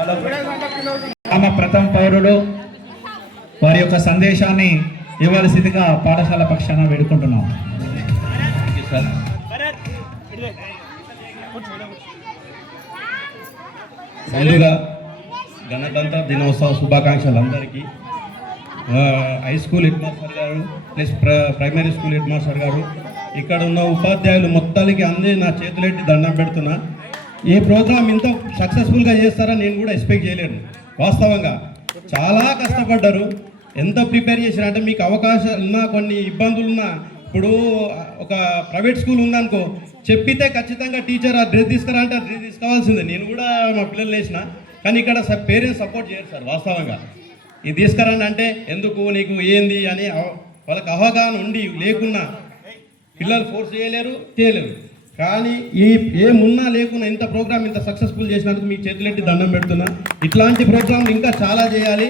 గ్రామ ప్రథమ పౌరుడు వారి యొక్క సందేశాన్ని ఇవ్వాల్సిందిగా పాఠశాల పక్షాన వేడుకుంటున్నాం. ముందుగా గణతంత్ర దినోత్సవ శుభాకాంక్షలు అందరికీ. హై స్కూల్ హెడ్ మాస్టర్ గారు plus primary school head master గారు, ఇక్కడ ఉన్న ఉపాధ్యాయులు మొత్తానికి అంది నా చేతులెట్టి దండం పెడుతున్నా. ఈ ప్రోగ్రాం ఇంత సక్సెస్ఫుల్గా చేస్తారని నేను కూడా ఎక్స్పెక్ట్ చేయలేను. వాస్తవంగా చాలా కష్టపడ్డారు. ఎంత ప్రిపేర్ చేశారంటే మీకు అవకాశాలు ఉన్నా, కొన్ని ఇబ్బందులు ఉన్నా, ఇప్పుడు ఒక ప్రైవేట్ స్కూల్ ఉందనుకో, చెప్పితే ఖచ్చితంగా టీచర్ ఆ డ్రెస్ తీసుకురా అంటే ఆ డ్రెస్ తీసుకోవాల్సిందే. నేను కూడా మా పిల్లలు వేసిన, కానీ ఇక్కడ పేరెంట్స్ సపోర్ట్ చేయరు సార్. వాస్తవంగా ఇది తీసుకురండి అంటే ఎందుకు నీకు ఏంది అని వాళ్ళకి అవగాహన ఉండి లేకున్నా పిల్లలు ఫోర్స్ చేయలేరు, చేయలేరు. కానీ ఏమున్నా లేకున్నా ఇంత ప్రోగ్రామ్ ఇంత సక్సెస్ఫుల్ చేసినందుకు మీ చేతులెట్టి దండం పెడుతున్నా. ఇట్లాంటి ప్రోగ్రాంలు ఇంకా చాలా చేయాలి.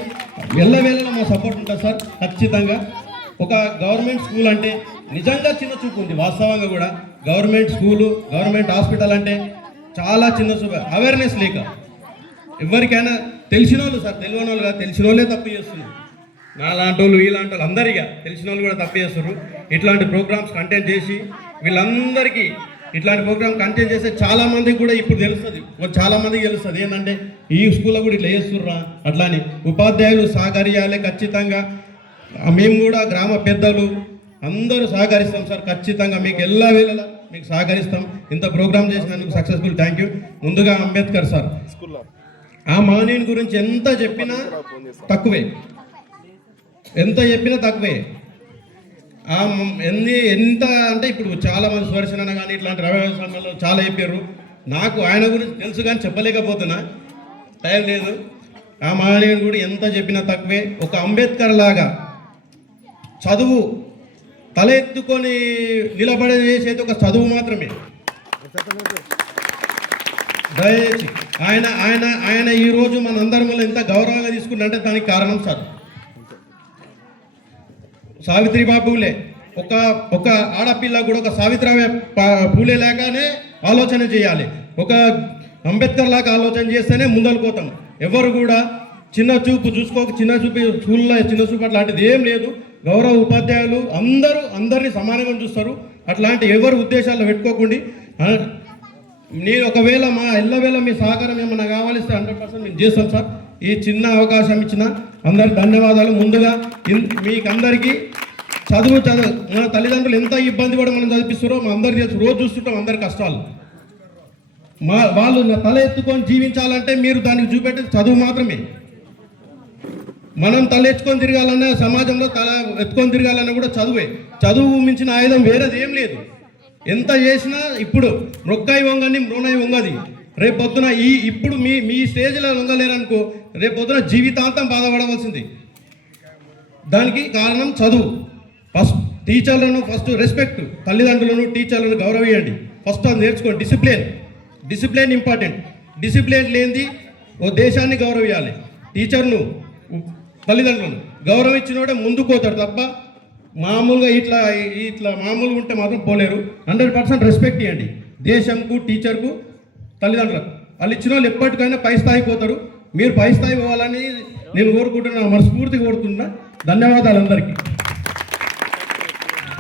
వెళ్ళవేళలో మా సపోర్ట్ ఉంటుంది సార్ ఖచ్చితంగా. ఒక గవర్నమెంట్ స్కూల్ అంటే నిజంగా చిన్న చూపు ఉంది. వాస్తవంగా కూడా గవర్నమెంట్ స్కూలు, గవర్నమెంట్ హాస్పిటల్ అంటే చాలా చిన్న చూపు, అవేర్నెస్ లేక ఎవరికైనా తెలిసిన వాళ్ళు సార్, తెలియని వాళ్ళు కాదు, తెలిసిన వాళ్ళే తప్పు చేస్తున్నారు. నాలాంటి వాళ్ళు వీలాంటి వాళ్ళు అందరిగా తెలిసిన వాళ్ళు కూడా తప్పు చేస్తారు. ఇట్లాంటి ప్రోగ్రామ్స్ కంటెంట్ చేసి వీళ్ళందరికీ ఇట్లాంటి ప్రోగ్రామ్ కంటెంట్ చేస్తే చాలామందికి కూడా ఇప్పుడు తెలుస్తుంది, చాలామందికి తెలుస్తుంది ఏంటంటే ఈ స్కూల్లో కూడా ఇట్లా చేస్తుర్రా. అట్లానే ఉపాధ్యాయులు సహకరించాలి ఖచ్చితంగా. మేము కూడా గ్రామ పెద్దలు అందరూ సహకరిస్తాం సార్ ఖచ్చితంగా. మీకు ఎలా వేళలా మీకు సహకరిస్తాం. ఇంత ప్రోగ్రామ్ చేసినందుకు సక్సెస్ఫుల్. Thank you. ముందుగా అంబేద్కర్ సార్, ఆ మహనీయుని గురించి ఎంత చెప్పినా తక్కువే, ఎంత చెప్పినా తక్కువే. ఎంత అంటే ఇప్పుడు చాలామంది సుదర్శన కానీ ఇట్లాంటి రవి సంఘంలో చాలా చెప్పారు. నాకు ఆయన గురించి తెలుసు కానీ చెప్పలేకపోతున్నా, టైం లేదు. ఆ మహనీయుని కూడా ఎంత చెప్పినా తక్కువే. ఒక అంబేద్కర్ లాగా చదువు తల ఎత్తుకొని నిలబడే చేసేది ఒక చదువు మాత్రమే. దయచేసి ఆయన ఆయన ఆయన ఈరోజు మనందరం వల్ల ఎంత గౌరవంగా తీసుకుంటే దానికి కారణం సార్ సావిత్రిబాయి పూలే. ఒక ఆడపిల్ల కూడా ఒక సావిత్రిబాయి పూలే లాగానే ఆలోచన చేయాలి. ఒక అంబేద్కర్ లాగా ఆలోచన చేస్తేనే ముందలుపోతాం. ఎవరు కూడా చిన్న చూపు చూసుకోక, చిన్న చూపు స్కూల్లో చిన్న చూపు అట్లాంటిది ఏం లేదు. గౌరవ ఉపాధ్యాయులు అందరినీ సమానంగా చూస్తారు. అట్లాంటి ఎవరు ఉద్దేశాల్లో పెట్టుకోకుండా నేను ఒకవేళ మా ఎల్లవేళ మీ సహకారం ఏమన్నా కావాలిస్తే 100% మేము చేస్తాం సార్. ఈ చిన్న అవకాశం ఇచ్చిన అందరికి ధన్యవాదాలు. ముందుగా మీకు అందరికీ చదువు మన తల్లిదండ్రులు ఎంత ఇబ్బంది కూడా మనం చదివిస్తారో మా అందరికీ తెలుసు. రోజు చూస్తుంటాం అందరి కష్టాలు. వాళ్ళు తల ఎత్తుకొని జీవించాలంటే మీరు దానికి చూపెట్టేది చదువు మాత్రమే. మనం తల ఎత్తుకొని తిరగాలన్నా, సమాజంలో తల ఎత్తుకొని తిరగాలన్నా కూడా చదువే. చదువు మించిన ఆయుధం వేరేది ఏం లేదు. ఎంత చేసినా ఇప్పుడు మొక్కాయి వంగని మృణాయి వంగది. రేపొద్దున ఇప్పుడు మీ స్టేజ్లో వంగలేరనుకో, రేపొద్దున జీవితాంతం బాధపడవలసింది. దానికి కారణం చదువు. ఫస్ట్ టీచర్లను ఫస్ట్ రెస్పెక్ట్, తల్లిదండ్రులను టీచర్లను గౌరవించండి. ఫస్ట్ అది నేర్చుకోండి. Discipline important. డిసిప్లిన్ లేనిది ఓ దేశాన్ని గౌరవించాలి. టీచర్ను, తల్లిదండ్రులను గౌరవించినోడే ముందుకు పోతాడు తప్ప మామూలుగా ఇట్లా మామూలుగా ఉంటే మాత్రం పోలేరు. 100% రెస్పెక్ట్ ఇవ్వండి దేశంకు, టీచర్కు, తల్లిదండ్రులకు. వాళ్ళు ఇచ్చిన వాళ్ళు ఎప్పటికైనా పై స్థాయికి పోతారు. మీరు పై స్థాయి పోవాలని నేను కోరుకుంటున్నా, మనస్ఫూర్తిగా కోరుతున్నా. ధన్యవాదాలు అందరికీ.